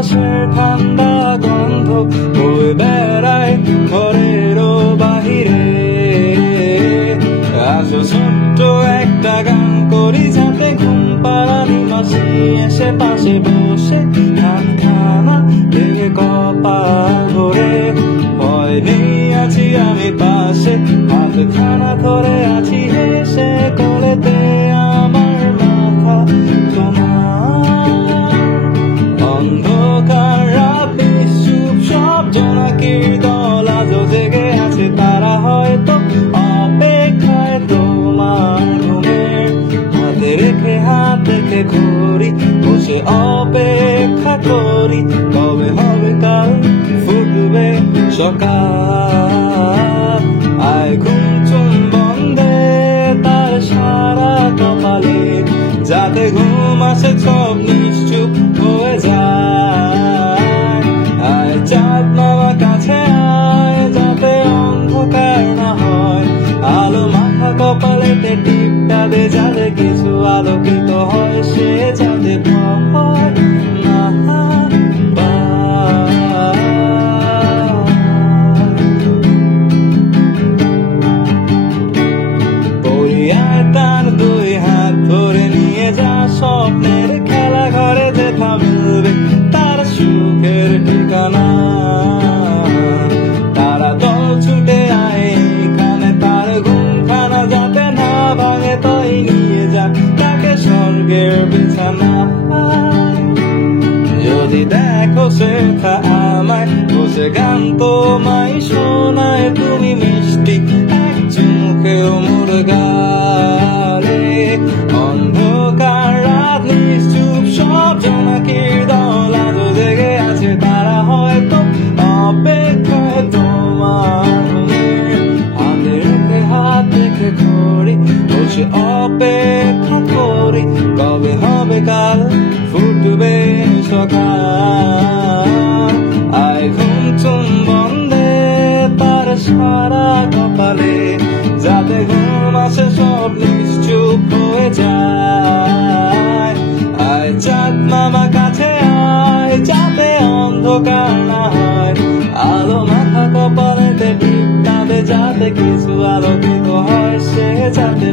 বাতাসের ঠান্ডা গন্ধ বয়ে বেড়ায় ঘরেরও বাহিরে। আসো ছোট্ট একটা গান করি, যাতে ঘুম পাড়ানি মাসি এসে পাশে বসে হাতখানা লেগে কপাল ধরে। ভয় নেই, আছি আমি পাশে, হাতখানা ধরে আছি হেসে, কোলেতে আমার মাথা তোমার। অন্ধকার রাত নিশ্চুপ, সব জোনাকির দল আজও জেগে আছে, তারা হয়তো অপেক্ষায় তোমার ঘুমের। হাতে রেখে হাত রেখে ঘড়ি বসে অপেক্ষা করি, কবে হবে কাল ফুটবে সকাল। আয় ঘুম চুম্বন দে তার সারা কপালে, যাতে ঘুম আসে সব নিশ্চুপ হয়ে যায়। আয় চাঁদ মামা কাছে আয়, যাতে অন্ধকার না হয়, আলো মাখা কপালেতে টিপটা দে, যাতে কিছু আলোকিত হয়, সে যাতে ভয় না পায়। তার দুই হাত ধরে নিয়ে যা, স্বপ্নের খেলা ঘরে দেখা মিলবে তার সুখের ঠিকানা। তারা দল ছুটে আয় এখানে, তার ঘুমখানা যাতে না ভাঙে, তাই নিয়ে যা তাকে স্বর্গের বিছানা। যদি দেখো শেখা আমায় বসে গান তোমায় শোনায়, তুমি মিষ্টি এক চুমুখেও মোর গালে। অন্ধকার রাত নিশ্চুপ, সব জোনাকির দল আজও জেগে আছে, তারা হয়তো অপেক্ষায় তোমার ঘুমের। হাতে রেখে হাত রেখে ঘড়ি বসে অপেক্ষা করি, কবে হবে কাল ফুটবে সকাল। আয় ঘুম চুম্বন দে তার সারা কপালে, যাতে ঘুম আসে সব নিশ্চুপ হয়ে যায়। আয় চাঁদ মামা কাছে আয়, যাতে অন্ধকার না হয়, আলো মাথা কপালেতে টিপটা দে, যাতে কিছু আলোকিত হয়, সে যাতে